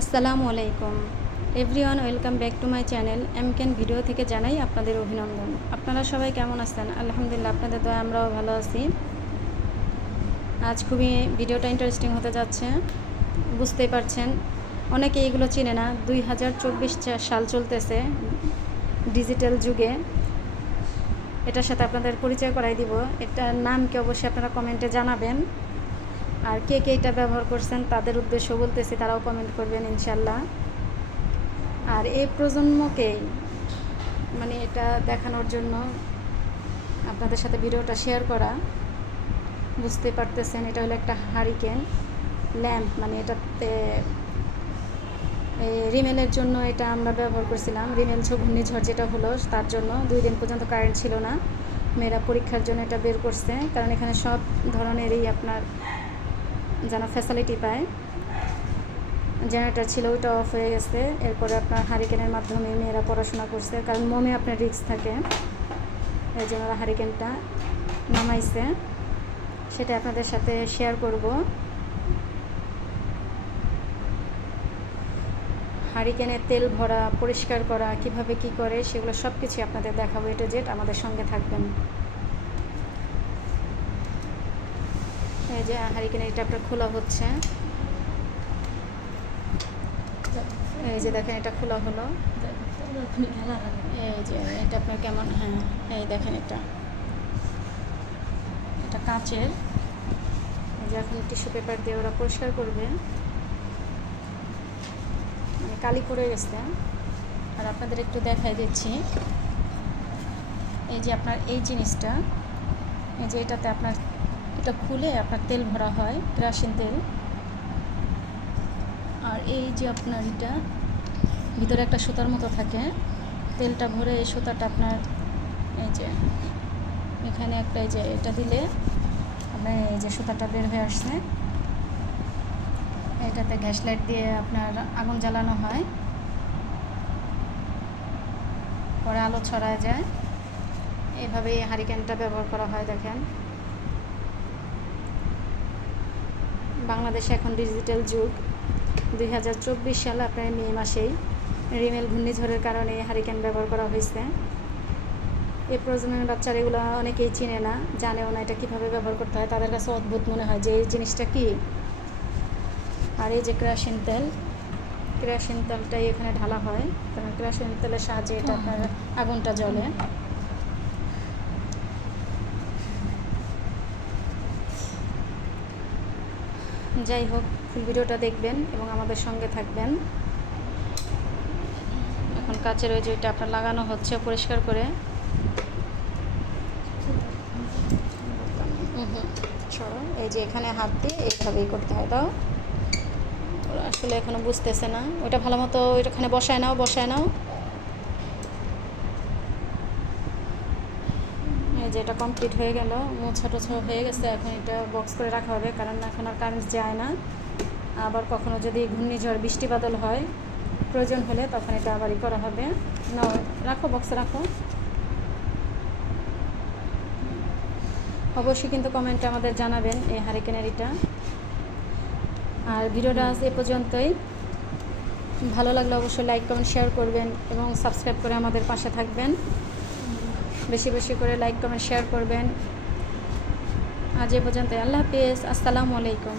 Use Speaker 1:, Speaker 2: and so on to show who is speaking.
Speaker 1: আসসালামু আলাইকুম। Everyone welcome back to my channel এমকেন video থেকে জানাই আপনাদের অভিনন্দন। আপনারা সবাই কেমন আছেন? আলহামদুলিল্লাহ, আপনাদের দয়া, আমরাও ভালো আছি। আজ খুবই ভিডিওটা ইন্টারেস্টিং হতে যাচ্ছে। বুঝতেই পারছেন, অনেকে এইগুলো চিনে না। দুই হাজার চব্বিশ সাল চলতেছে ডিজিটাল যুগে। এটার সাথে আপনাদের পরিচয় করাই দিব। এটার নাম কি অবশ্যই আপনারা কমেন্টে জানাবেন। আর কে কে এটা ব্যবহার করছেন তাদের উদ্দেশ্য বলতেছি, তারাও কমেন্ট করবেন ইনশাল্লাহ আর এই প্রজন্মকেই মানে এটা দেখানোর জন্য আপনাদের সাথে ভিডিওটা শেয়ার করা, বুঝতে পারতেছেন, এটা হলো একটা হারিকেন ল্যাম্প মানে এটাতে রিমেলের জন্য এটা আমরা ব্যবহার করছিলাম, রিমেল ঘূর্ণিঝড় যেটা হলো, তার জন্য দুই দিন পর্যন্ত কারেন্ট ছিল না। মেয়েরা পরীক্ষার জন্য এটা বের করছে, কারণ এখানে সব ধরনেরই আপনার যেন ফ্যাসিলিটি পায়। জেনারেটার ছিল, ওইটা অফ হয়ে গেছে। এরপরে আপনার হারিকেনের মাধ্যমে মেয়েরা পড়াশোনা করছে। কারণ মোমে আপনার রিস্ক থাকে। এই জন্য ওরা হারিকেনটা নামাইছে। সেটা আপনাদের সাথে শেয়ার করব। হারিকেনে তেল ভরা, পরিষ্কার করা, কীভাবে কি করে, সেগুলো সব কিছু আপনাদের দেখাবো এটা জেট আমাদের সঙ্গে থাকবেন। এই যে হারিকেনের আপনার খোলা হচ্ছে। এই যে দেখেন, এটা খোলা হলো। এই যে, এটা আপনার কেমন? হ্যাঁ এই দেখেন এটা। এটা কাচের। যে এখন টিস্যু পেপার দিয়ে ওরা পরিষ্কার করবে। মানে কালি পড়ে গেছে। আর আপনাদের একটু দেখাই দিচ্ছি। এই যে আপনার এই জিনিসটা, এই যে এটাতে আপনার এটা খুলে আপনার তেল ভরা হয়, কেরাসিন তেল। আর এই যে আপনার এটা, ভিতরে একটা সুতার মতো থাকে। তেলটা ভরে এই সুতাটা আপনার এই যে, এখানে একটা এই যে এটা দিলে আপনার এই যে সুতাটা বের হয়ে আসছে। এটাতে গ্যাস লাইট দিয়ে আপনার আগুন জ্বালানো হয়। পরে আলো ছড়ায় যায়। এভাবে এই হারিকেনটা ব্যবহার করা হয়, দেখেন। বাংলাদেশে এখন ডিজিটাল যুগ। দুই হাজার চব্বিশ সালে আপনার মে মাসেই রিমেল ঘূর্ণিঝড়ের কারণে হারিকেন ব্যবহার করা হয়েছে। এ প্রজন্মের বাচ্চারা এগুলো অনেকেই চিনে না জানেও না এটা কীভাবে ব্যবহার করতে হয়। তাদের কাছে অদ্ভুত মনে হয় যে এই জিনিসটা কী? আর এই যে কেরাসিন তেল কেরাসিন তেলটাই এখানে ঢালা হয়। কারণ কেরাসিন তেলের সাহায্যে এটা আপনার আগুনটা জ্বলে। যাই হোক ফুল ভিডিওটা দেখবেন এবং আমাদের সঙ্গে থাকবেন। এখন কাচের ওই যে ওইটা আপনার লাগানো হচ্ছে পরিষ্কার করে। এই যে এখানে হাত দিয়ে এইভাবেই করতে হয় তাও আসলে এখনও বুঝতেছে না। ওইটা ভালো মতো ওইটাখানে বসায় নাও বসায় নাও। যে এটা কমপ্লিট হয়ে গেল, মোছা টোছা হয়ে গেছে, এখন এটা বক্স করে রাখা হবে, কারণ এখন আর কারেন্ট যায় না। আবার কখনো যদি ঘূর্ণিঝড়, বৃষ্টি বাদল হয়, প্রয়োজন হলে তখন এটা আবারই করা হবে। না রাখো বক্সে রাখো। অবশ্যই কিন্তু কমেন্টে আমাদের জানাবেন এই হারিকেনের এটা। আর ভিডিওটা আজ এ পর্যন্তই। ভালো লাগলে অবশ্যই লাইক কমেন্ট শেয়ার করবেন এবং সাবস্ক্রাইব করে আমাদের পাশে থাকবেন। বেশি বেশি করে লাইক কমেন্ট শেয়ার করবেন। আজ এ পর্যন্ত আল্লাহ হাফিজ। আসসালামু আলাইকুম।